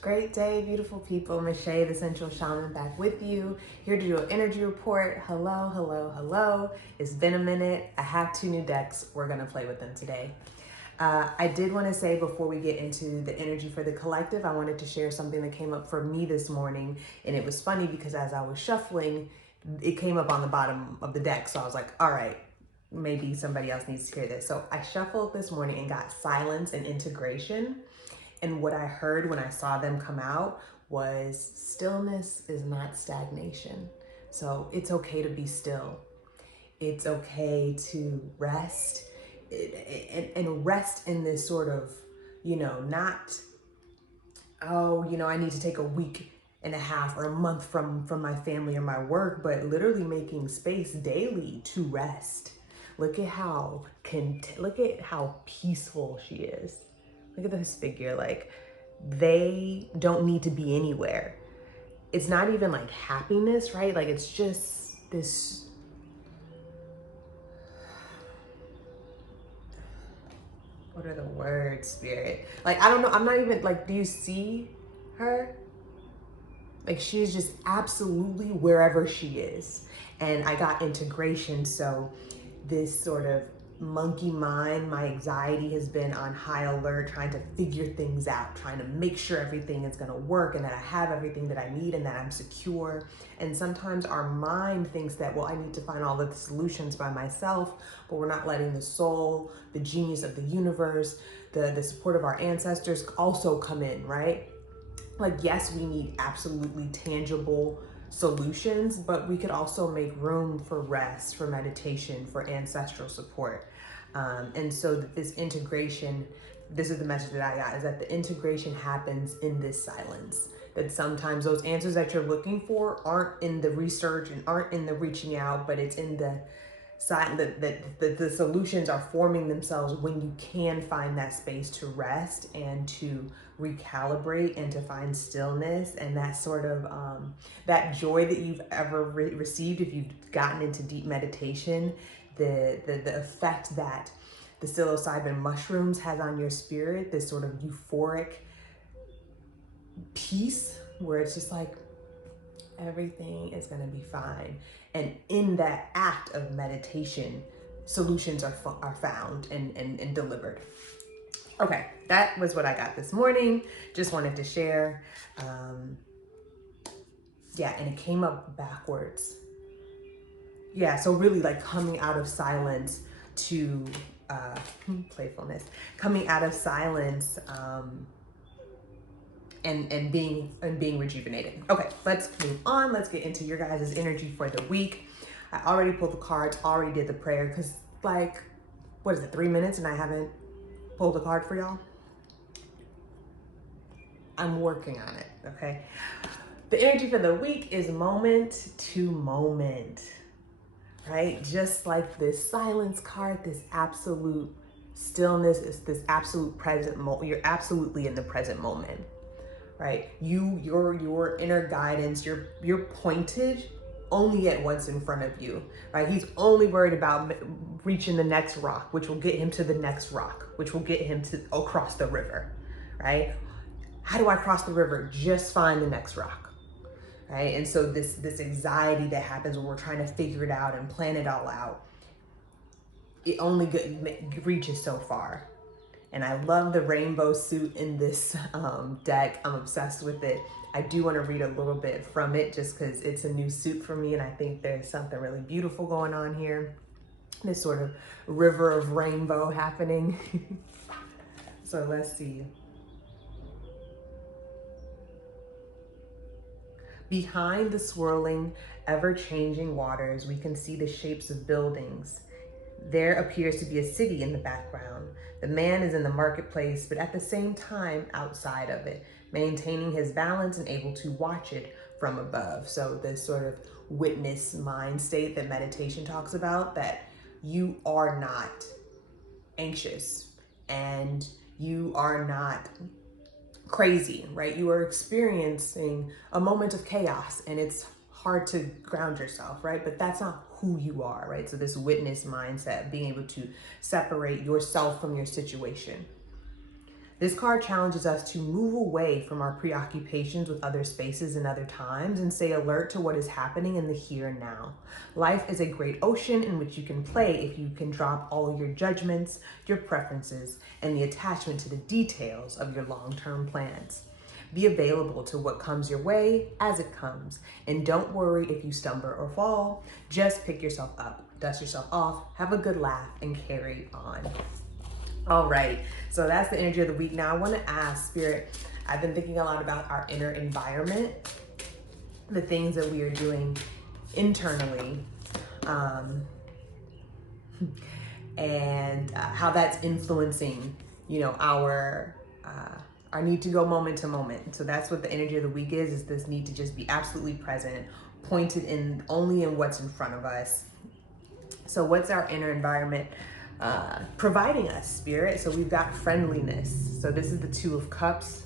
Great day, beautiful people. Michelle, the Sensual Shaman, back with you. Here to do an energy report. Hello, hello, hello. It's been a minute. I have 2 new decks. We're going to play with them today. I did want to say before we get into the energy for the collective, I wanted to share something that came up for me this morning. And it was funny because as I was shuffling, it came up on the bottom of the deck. So I was like, all right, maybe somebody else needs to hear this. So I shuffled this morning and got silence and integration. And what I heard when I saw them come out was stillness is not stagnation. So it's okay to be still. It's okay to rest and rest in this sort of, not, I need to take a week and a half or a month from my family or my work, but literally making space daily to rest. Look at how peaceful she is. Look at this figure. Like, they don't need to be anywhere. It's not even like happiness, right? Like, it's just this. What are the words, Spirit? Like, I don't know. I'm not even like, do you see her? Like, she's just absolutely wherever she is. And I got integration. So this sort of monkey mind, my anxiety has been on high alert, trying to figure things out, trying to make sure everything is going to work and that I have everything that I need and that I'm secure. And sometimes our mind thinks that, well, I need to find all of the solutions by myself, but we're not letting the soul, the genius of the universe, the support of our ancestors also come in, right? Like, yes, we need absolutely tangible solutions, but we could also make room for rest, for meditation, for ancestral support. And so that this integration, this is the message that I got, is that the integration happens in this silence. That sometimes those answers that you're looking for aren't in the research and aren't in the reaching out, but it's in the the solutions are forming themselves when you can find that space to rest and to recalibrate and to find stillness and that sort of that joy that you've ever received if you've gotten into deep meditation, the effect that the psilocybin mushrooms has on your spirit, this sort of euphoric peace where it's just like everything is going to be fine. And in that act of meditation, solutions are found and delivered. Okay, that was what I got this morning. Just wanted to share. Yeah, and it came up backwards. Yeah, so really like coming out of silence to playfulness, coming out of silence and being rejuvenated. Okay, let's move on. Let's get into your guys' energy for the week. I already pulled the cards, already did the prayer, because like, what is it, 3 minutes and I haven't pulled a card for y'all? I'm working on it, okay? The energy for the week is moment to moment, right? Just like this silence card, this absolute stillness, is this absolute present moment. You're absolutely in the present moment, right? Your inner guidance, you're pointed only at what's in front of you, right? He's only worried about reaching the next rock, which will get him to the next rock, which will get him to across the river, right? How do I cross the river? Just find the next rock, right? And so this anxiety that happens when we're trying to figure it out and plan it all out, it only reaches so far. And I love the rainbow suit in this deck. I'm obsessed with it. I do want to read a little bit from it just because it's a new suit for me and I think there's something really beautiful going on here. This sort of river of rainbow happening. So let's see. Behind the swirling, ever-changing waters, we can see the shapes of buildings. There appears to be a city in the background. The man is in the marketplace, but at the same time outside of it, maintaining his balance and able to watch it from above. So this sort of witness mind state that meditation talks about, that you are not anxious and you are not crazy, right? You are experiencing a moment of chaos and it's hard to ground yourself, right? But that's not who you are, right? So this witness mindset, being able to separate yourself from your situation. This card challenges us to move away from our preoccupations with other spaces and other times and stay alert to what is happening in the here and now. Life is a great ocean in which you can play if you can drop all your judgments, your preferences, and the attachment to the details of your long-term plans. Be available to what comes your way as it comes, and don't worry if you stumble or fall. Just pick yourself up, dust yourself off, have a good laugh, and carry on. All right, so that's the energy of the week. Now I want to ask Spirit, I've been thinking a lot about our inner environment, the things that we are doing internally, and how that's influencing, our need to go moment to moment. So that's what the energy of the week is this need to just be absolutely present, pointed in only in what's in front of us. So what's our inner environment providing us, Spirit? So we've got friendliness. So this is the Two of Cups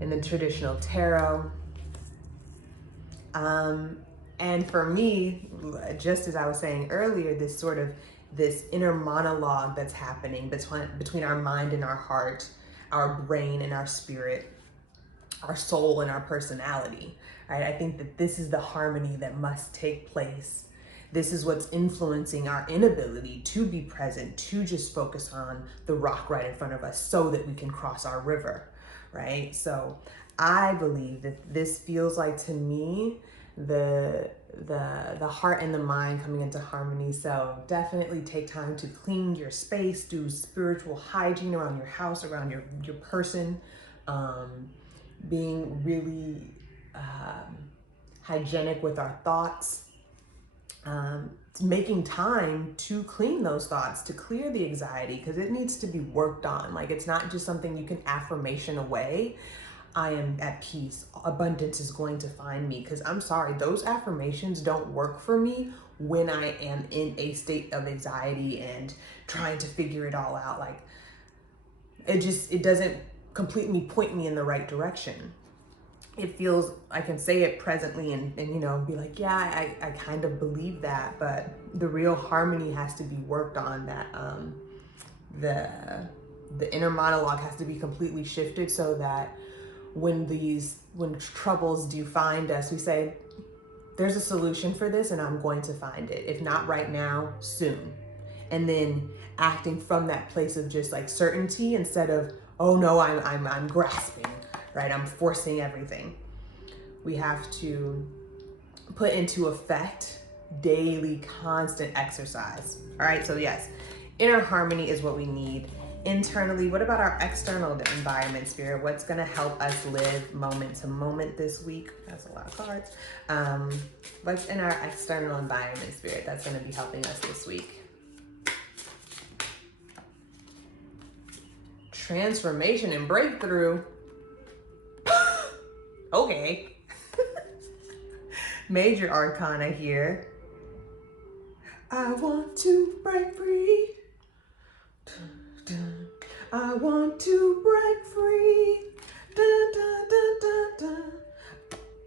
in the traditional tarot. And for me, just as I was saying earlier, this inner monologue that's happening between our mind and our heart, our brain and our spirit, our soul and our personality, right? I think that this is the harmony that must take place. This is what's influencing our inability to be present, to just focus on the rock right in front of us so that we can cross our river, right? So I believe that this feels like, to me, the heart and the mind coming into harmony. So definitely take time to clean your space, do spiritual hygiene around your house, around your person, being really hygienic with our thoughts, making time to clean those thoughts, to clear the anxiety, because it needs to be worked on. Like, it's not just something you can affirmation away. I am at peace, abundance is going to find me, because I'm sorry, those affirmations don't work for me when I am in a state of anxiety and trying to figure it all out. Like, it doesn't completely point me in the right direction. It feels, I can say it presently and be like, yeah, I kind of believe that, but the real harmony has to be worked on. That the inner monologue has to be completely shifted, so that when troubles do find us, we say, there's a solution for this and I'm going to find it. If not right now, soon. And then acting from that place of just like certainty, instead of, oh no, I'm grasping, right? I'm forcing everything. We have to put into effect daily, constant exercise. All right, so yes, inner harmony is what we need. Internally, what about our external environment, Spirit? What's gonna help us live moment to moment this week? That's a lot of cards. What's in our external environment, Spirit, that's gonna be helping us this week? Transformation and breakthrough. Okay. Major arcana here. I want to break free. I want to break free. Dun, dun, dun, dun, dun.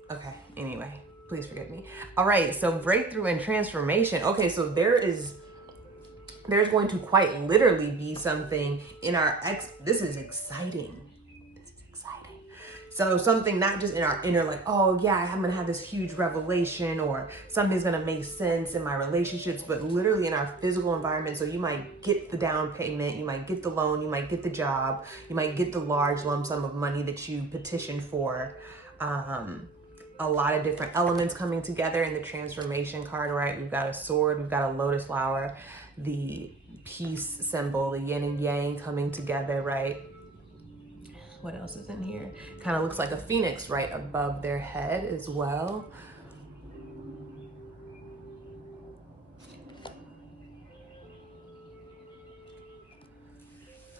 Okay, anyway, please forgive me. All right, so breakthrough and transformation. Okay, so there's going to quite literally be something in our this is exciting. So something not just in our inner, like, oh yeah, I'm gonna have this huge revelation, or something's gonna make sense in my relationships, but literally in our physical environment. So you might get the down payment, you might get the loan, you might get the job, you might get the large lump sum of money that you petitioned for. A lot of different elements coming together in the transformation card, right? We've got a sword, we've got a lotus flower, the peace symbol, the yin and yang coming together, right? What else is in here? Kind of looks like a phoenix right above their head as well.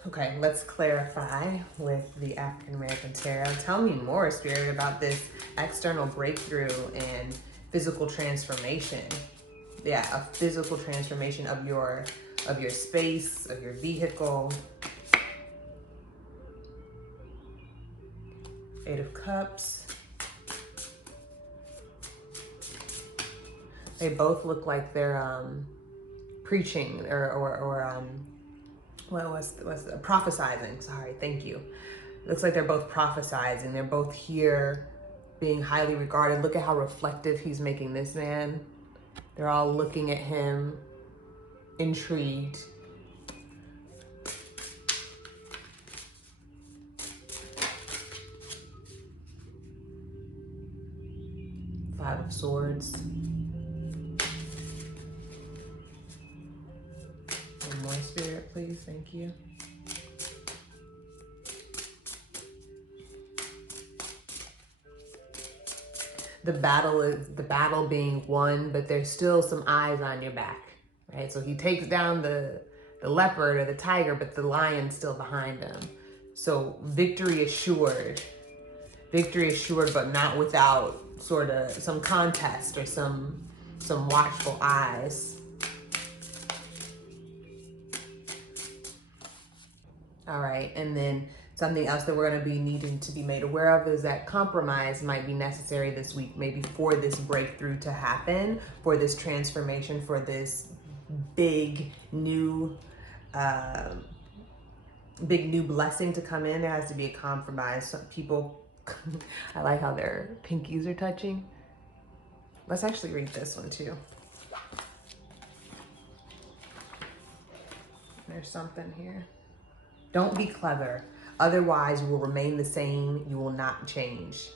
Okay, let's clarify with the African American Tarot. Tell me more, Spirit, about this external breakthrough and physical transformation. Yeah, a physical transformation of your space, of your vehicle. Eight of Cups. They both look like they're preaching or prophesizing. Sorry, thank you. Looks like they're both prophesizing. They're both here being highly regarded. Look at how reflective he's making this man. They're all looking at him, intrigued. Five of Swords. One more, Spirit, please. Thank you. The battle being won, but there's still some eyes on your back, right? So he takes down the leopard or the tiger, but the lion's still behind him. So victory assured, but not without sort of some contest or some watchful eyes. All right, and then something else that we're going to be needing to be made aware of is that compromise might be necessary this week, maybe for this breakthrough to happen, for this transformation, for this big new blessing to come in. There has to be a compromise. Some people, I like how their pinkies are touching. Let's actually read this one too. There's something here. Don't be clever. Otherwise, you will remain the same. You will not change.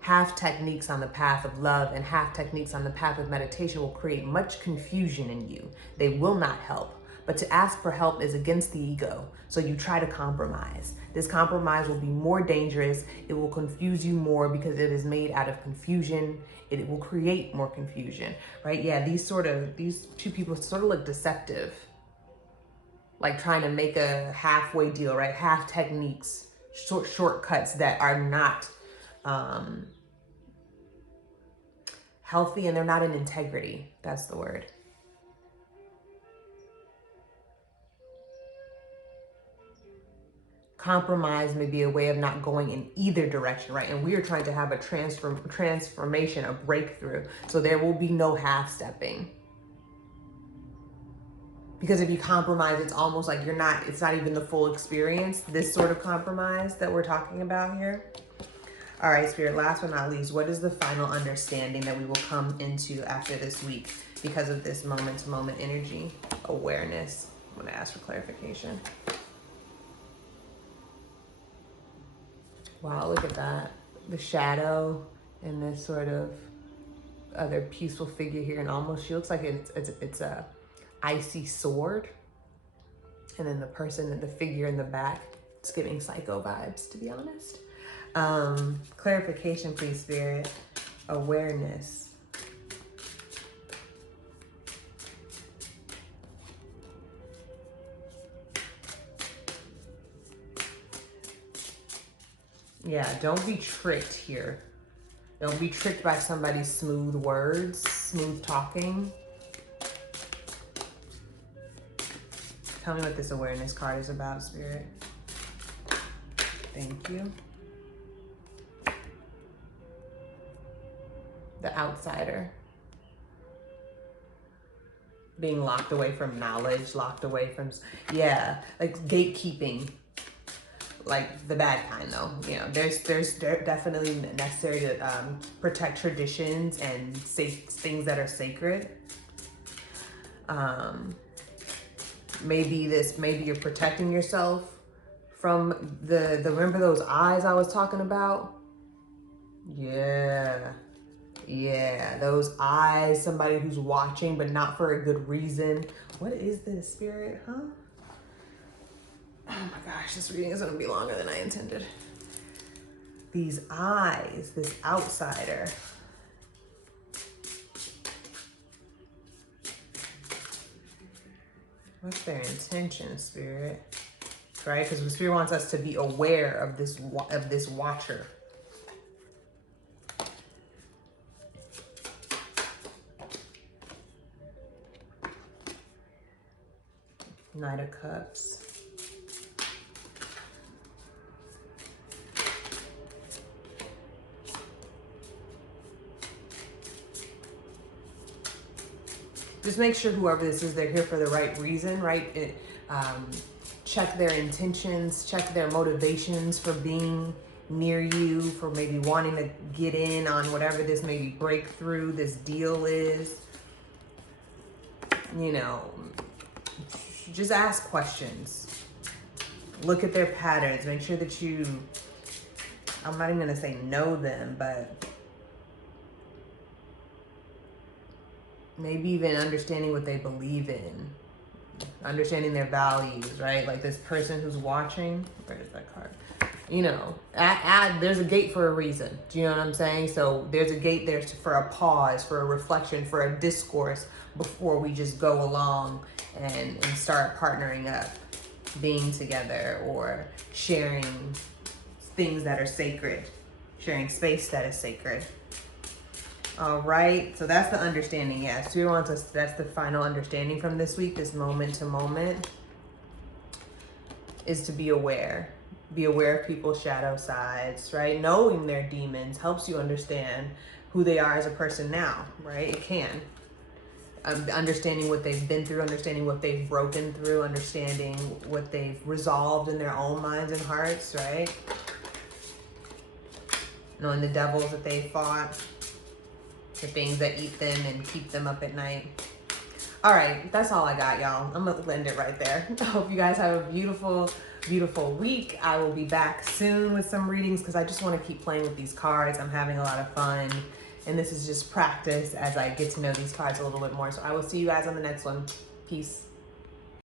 Half techniques on the path of love and half techniques on the path of meditation will create much confusion in you. They will not help. But to ask for help is against the ego. So you try to compromise. This compromise will be more dangerous. It will confuse you more because it is made out of confusion. It will create more confusion, right? Yeah, these two people sort of look deceptive. Like trying to make a halfway deal, right? Half techniques, shortcuts that are not healthy, and they're not in integrity. That's the word. Compromise may be a way of not going in either direction, right? And we are trying to have a transformation, a breakthrough. So there will be no half-stepping. Because if you compromise, it's almost like it's not even the full experience, this sort of compromise that we're talking about here. All right, Spirit, last but not least, what is the final understanding that we will come into after this week because of this moment-to-moment energy, awareness? I'm going to ask for clarification. Wow, look at that. The shadow and this sort of other peaceful figure here, and almost she looks like it's a icy sword, and then the figure in the back, it's giving psycho vibes, to be honest. Clarification, please, Spirit. Awareness. Yeah, don't be tricked here. Don't be tricked by somebody's smooth words, smooth talking. Tell me what this awareness card is about, Spirit. Thank you. The outsider. Being locked away from knowledge, locked away from, yeah, like gatekeeping. Like the bad kind, though. You know, there's definitely necessary to protect traditions and things that are sacred. Maybe you're protecting yourself from remember those eyes I was talking about? Yeah, those eyes, somebody who's watching, but not for a good reason. What is this, Spirit, huh? Oh my gosh, this reading is gonna be longer than I intended. These eyes, this outsider. What's their intention, Spirit? Right, because the Spirit wants us to be aware of this watcher. Knight of Cups. Just make sure whoever this is, they're here for the right reason, right? check their intentions, check their motivations for being near you, for maybe wanting to get in on whatever this maybe breakthrough, this deal is. You know, just ask questions. Look at their patterns. Make sure that you, I'm not even going to say know them, but maybe even understanding what they believe in. Understanding their values, right? Like this person who's watching, where is that card? You know, there's a gate for a reason. Do you know what I'm saying? So there's a gate there for a pause, for a reflection, for a discourse before we just go along and start partnering up, being together, or sharing things that are sacred, sharing space that is sacred. All right, so that's the understanding. Yes, that's the final understanding from this week, this moment to moment, is to be aware. Be aware of people's shadow sides, right? Knowing their demons helps you understand who they are as a person now, right? It can. Understanding what they've been through, understanding what they've broken through, understanding what they've resolved in their own minds and hearts, right? Knowing the devils that they fought, the things that eat them and keep them up at night. All right, that's all I got, y'all. I'm gonna end it right there. I hope you guys have a beautiful, beautiful week. I will be back soon with some readings because I just want to keep playing with these cards. I'm having a lot of fun, and this is just practice as I get to know these cards a little bit more. So I will see you guys on the next one. Peace.